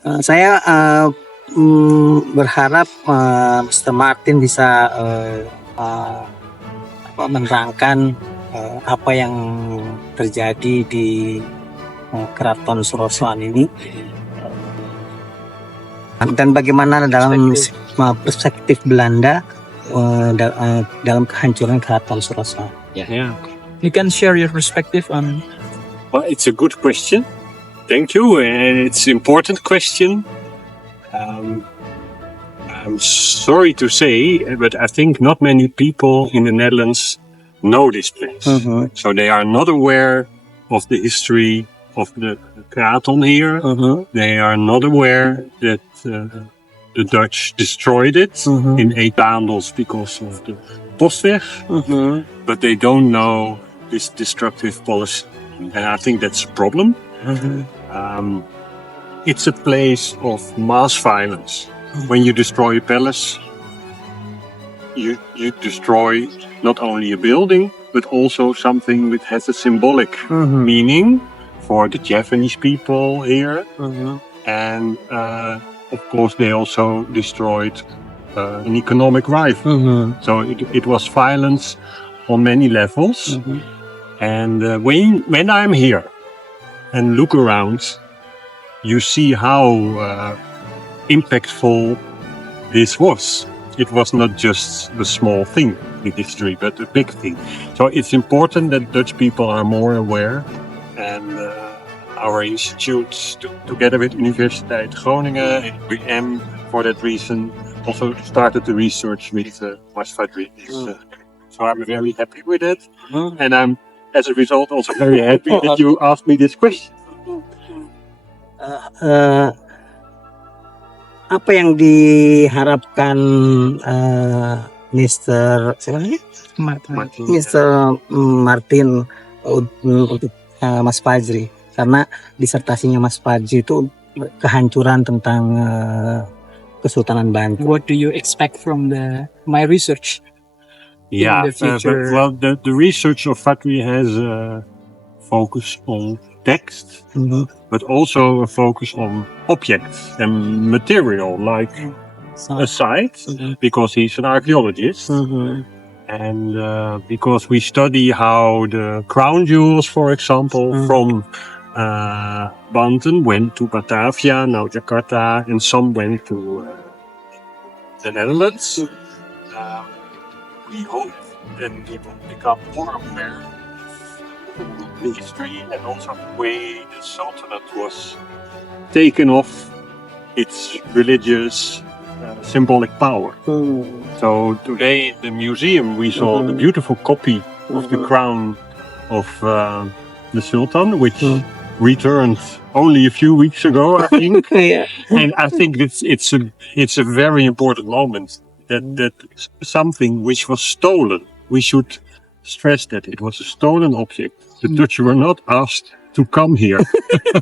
Saya berharap Mr. Martijn bisa menerangkan apa yang terjadi di Keraton Surosoan ini dan bagaimana dalam perspektif Belanda dalam kehancuran Keraton Surosoan. Yeah. You can share your perspective on. Well, it's a good question. Thank you, and it's an important question. I'm sorry to say, but I think not many people in the Netherlands know this place. So they are not aware of the history of the Kraton here. They are not aware that the Dutch destroyed it in 8 Daandels because of the Postweg. But they don't know this destructive policy. And I think that's a problem. It's a place of mass violence. When you destroy a palace, you destroy not only a building, but also something that has a symbolic meaning for the Japanese people here. And of course, they also destroyed an economic rival. So it was violence on many levels. And when I'm here and look around, you see how impactful this was. It was not just a small thing in history, but a big thing. So it's important that Dutch people are more aware, and our institute, together with Universiteit Groningen and UGM, for that reason, also started the research with Mas Fajri. So I'm very happy with it, and I'm, as a result, also very happy that you asked me this question. Apa yang diharapkan Mr. Martijn untuk Mas Fajri, karena disertasinya Mas Fajri itu kehancuran tentang Kesultanan Banten. What do you expect from my research? Yeah, in the future? well, the research of Fajri has a focus on text, but also a focus on objects and material, like a site, because he's an archaeologist, and because we study how the crown jewels, for example, from Banten went to Batavia, now Jakarta, and some went to the Netherlands. We hope that people become more aware of the history and also the way the Sultanate was taken off its religious symbolic power. So today in the museum we saw the beautiful copy of the crown of the Sultan, which returned only a few weeks ago, I think. And I think it's a very important moment that something which was stolen, we should stress that it was a stolen object. The Dutch were not asked to come here.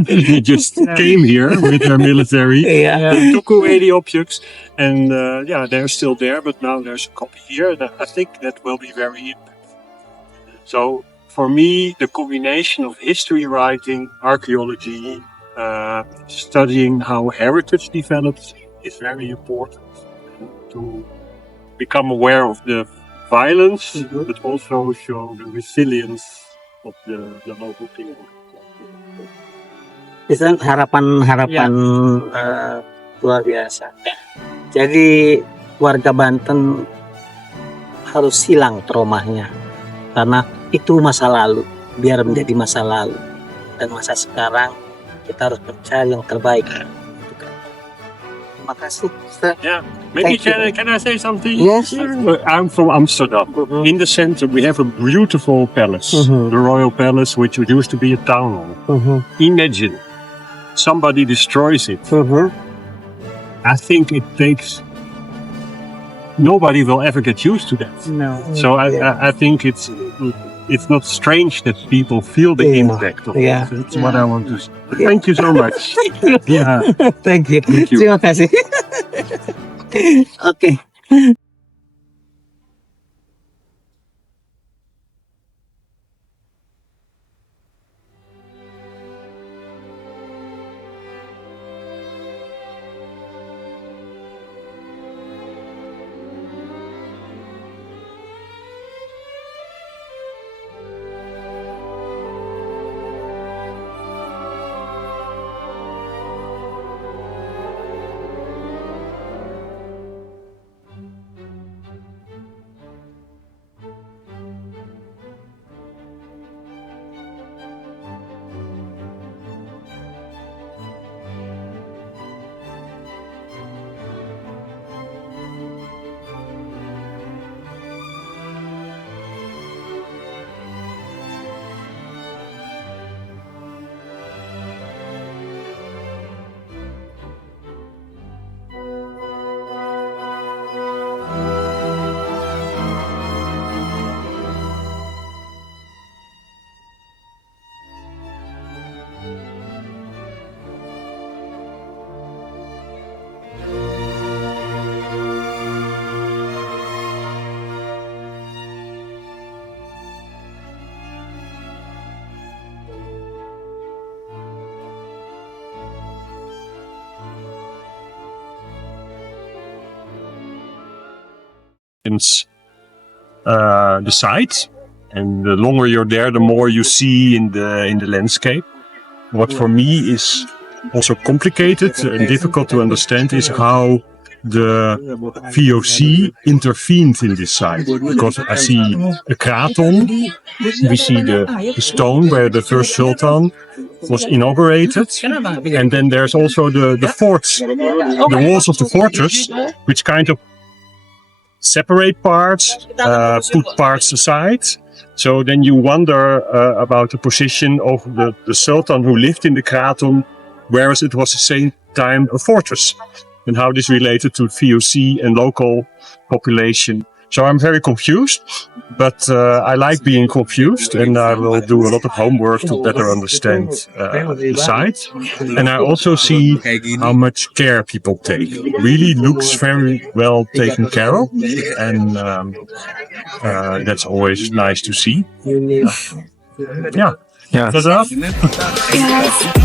They just came here with their military, and took away the objects, and they're still there, but now there's a copy here, and I think that will be very impactful. So for me, the combination of history writing, archaeology, studying how heritage develops is very important to become aware of the violence, but also show the resilience of the local people. Itu harapan luar biasa. Jadi warga Banten harus hilang traumanya, karena itu masa lalu, biar menjadi masa lalu, dan masa sekarang kita harus percaya yang terbaik. Terima kasih. Yeah, maybe can I say something? Yes. I'm from Amsterdam. In the center we have a beautiful palace, the Royal Palace, which used to be a town hall. Imagine somebody destroys it. I think it takes. Nobody will ever get used to that. No. So I think it's not strange that people feel the impact of it. That's what I want to say. Thank you so much. Thank you. Terima kasih. Oke. seconds the site, and the longer you're there, the more you see in the landscape. What for me is also complicated and difficult to understand is how the VOC intervened in this site, because I see a kraton, we see the stone where the first sultan was inaugurated, and then there's also the forts, the walls of the fortress, which kind of separate parts, put parts aside. So then you wonder about the position of the sultan who lived in the kraton, whereas it was at the same time a fortress, and how this related to VOC and local population. So I'm very confused, but I like being confused, and I will do a lot of homework to better understand the site. And I also see how much care people take. Really looks very well taken care of, and that's always nice to see. Yeah. Is that enough?